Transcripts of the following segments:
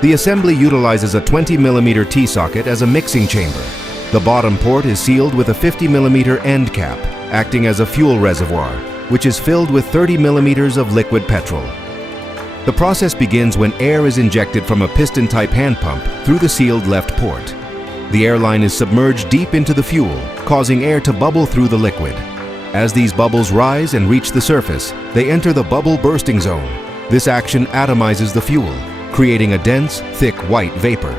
The assembly utilizes a 20mm T-socket as a mixing chamber. The bottom port is sealed with a 50mm end cap, acting as a fuel reservoir, which is filled with 30mm of liquid petrol. The process begins when air is injected from a piston-type hand pump through the sealed left port. The airline is submerged deep into the fuel, causing air to bubble through the liquid. As these bubbles rise and reach the surface, they enter the bubble bursting zone. This action atomizes the fuel, creating a dense, thick white vapor.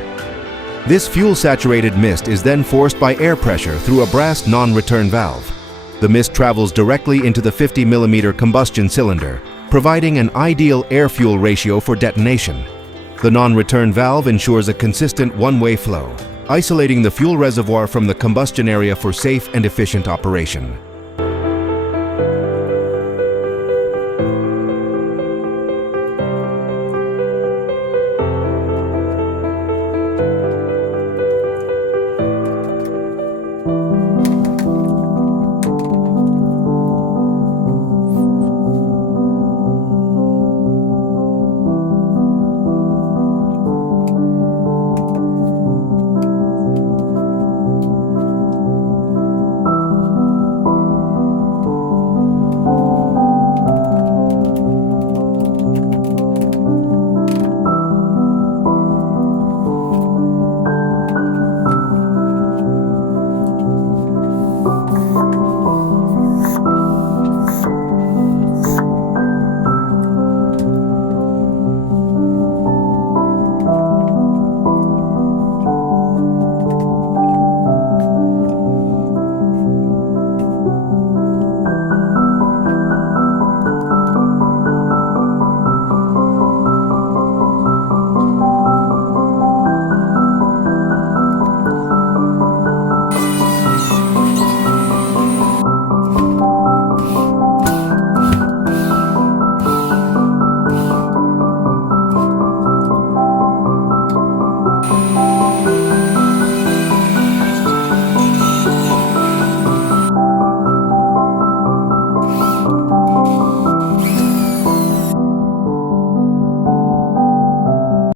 This fuel-saturated mist is then forced by air pressure through a brass non-return valve. The mist travels directly into the 50mm combustion cylinder, providing an ideal air-fuel ratio for detonation. The non-return valve ensures a consistent one-way flow, isolating the fuel reservoir from the combustion area for safe and efficient operation.